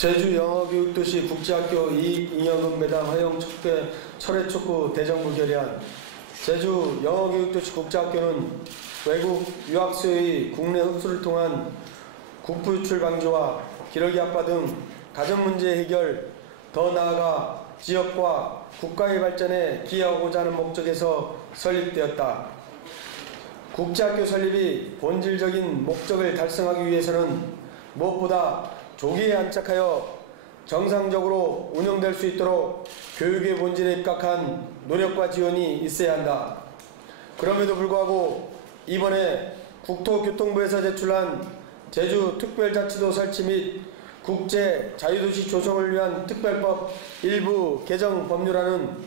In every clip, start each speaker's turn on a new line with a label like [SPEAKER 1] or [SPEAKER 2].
[SPEAKER 1] 제주 영어교육도시 국제학교 이익잉여금 매당 허용 척배 철회 촉구 대정부 결의안 제주 영어교육도시 국제학교는 외국 유학수의 국내 흡수를 통한 국부 유출 방지와 기러기 아빠 등 가정 문제 해결 더 나아가 지역과 국가의 발전에 기여하고자 하는 목적에서 설립되었다. 국제학교 설립이 본질적인 목적을 달성하기 위해서는 무엇보다 조기에 안착하여 정상적으로 운영될 수 있도록 교육의 본질에 입각한 노력과 지원이 있어야 한다. 그럼에도 불구하고 이번에 국토교통부에서 제출한 제주 특별자치도 설치 및 국제 자유도시 조성을 위한 특별법 일부 개정 법률안은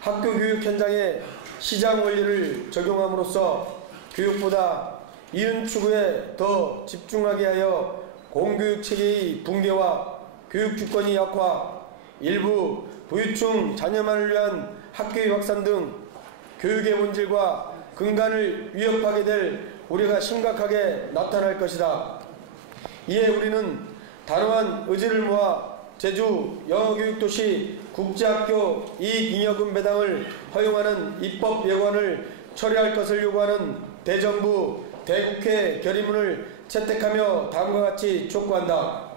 [SPEAKER 1] 학교 교육 현장에 시장 원리를 적용함으로써 교육보다 이윤 추구에 더 집중하게 하여 공교육 체계의 붕괴와 교육 주권이 약화, 일부 부유층 자녀만을 위한 학교의 확산 등 교육의 본질과 근간을 위협하게 될 우려가 심각하게 나타날 것이다. 이에 우리는 단호한 의지를 모아 제주 영어교육도시 국제학교 이익잉여금 배당을 허용하는 입법 예고안을 처리할 것을 요구하는 대정부 대국회 결의문을 채택하며 다음과 같이 촉구한다.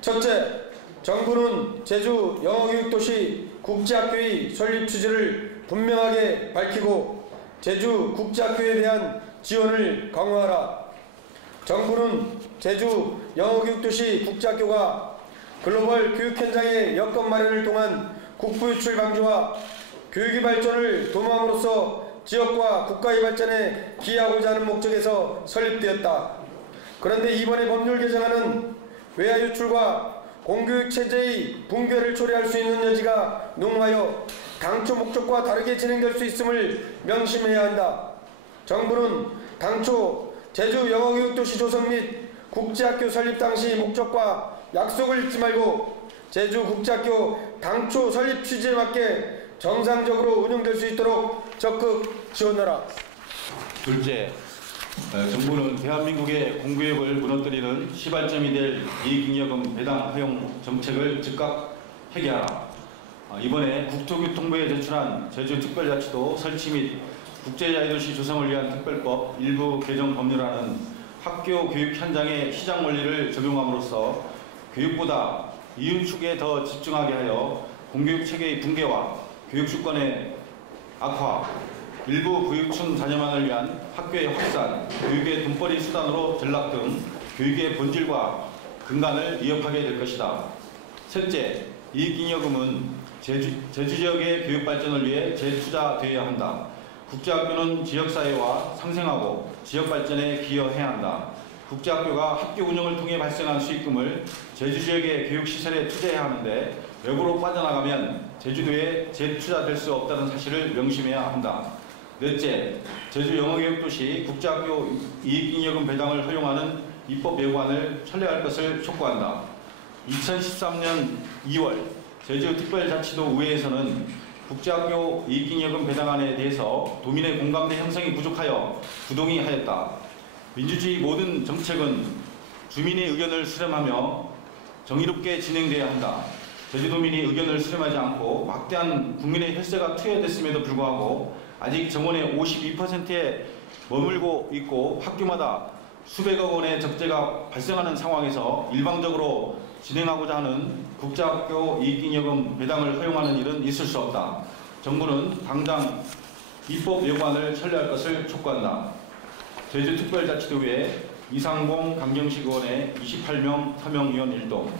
[SPEAKER 1] 첫째, 정부는 제주 영어교육도시 국제학교의 설립 취지를 분명하게 밝히고 제주 국제학교에 대한 지원을 강화하라. 정부는 제주 영어교육도시 국제학교가 글로벌 교육 현장의 여건 마련을 통한 국부 유출 방지와 교육의 발전을 도모함으로써 지역과 국가의 발전에 기여하고자 하는 목적에서 설립되었다. 그런데 이번에 법률 개정안은 외화 유출과 공교육 체제의 붕괴를 초래할 수 있는 여지가 농후하여 당초 목적과 다르게 진행될 수 있음을 명심해야 한다. 정부는 당초 제주 영어교육도시 조성 및 국제학교 설립 당시 목적과 약속을 잊지 말고 제주 국제학교 당초 설립 취지에 맞게 정상적으로 운영될 수 있도록 적극 지원하라.
[SPEAKER 2] 둘째, 어, 정부는 대한민국의 공교육을 무너뜨리는 시발점이 될 이익잉여금 배당 허용 정책을 즉각 해결하라. 어, 이번에 국토교통부에 제출한 제주특별자치도 설치 및 국제자유도시 조성을 위한 특별법 일부 개정 법률안은 학교 교육 현장의 시장 원리를 적용함으로써 교육보다 이윤 축에 더 집중하게 하여 공교육 체계의 붕괴와 교육 주권의 악화, 일부 부유층 자녀만을 위한 학교의 확산, 교육의 돈벌이 수단으로 전락 등 교육의 본질과 근간을 위협하게 될 것이다. 셋째, 이익잉여금은 제주, 제주 지역의 교육 발전을 위해 재투자되어야 한다. 국제학교는 지역사회와 상생하고 지역 발전에 기여해야 한다. 국제학교가 학교 운영을 통해 발생한 수익금을 제주 지역의 교육시설에 투자해야 하는데 외부로 빠져나가면 제주도에 재투자될 수 없다는 사실을 명심해야 한다. 넷째, 제주 영어교육도시 국제학교 이익잉여금 배당을 허용하는 입법 예고안을 철회할 것을 촉구한다. 2013년 2월 제주특별자치도 의회에서는 국제학교 이익잉여금 배당안에 대해서 도민의 공감대 형성이 부족하여 부동의하였다. 민주주의 모든 정책은 주민의 의견을 수렴하며 정의롭게 진행돼야 한다. 제주도민이 의견을 수렴하지 않고 막대한 국민의 혈세가 투여됐음에도 불구하고 아직 정원의 52%에 머물고 있고 학교마다 수백억 원의 적재가 발생하는 상황에서 일방적으로 진행하고자 하는 국제학교 이익잉여금 배당을 허용하는 일은 있을 수 없다. 정부는 당장 입법 예고안을 철회할 것을 촉구한다. 제주특별자치도의회 이상공 강경식 의원의 28명 서명위원 일동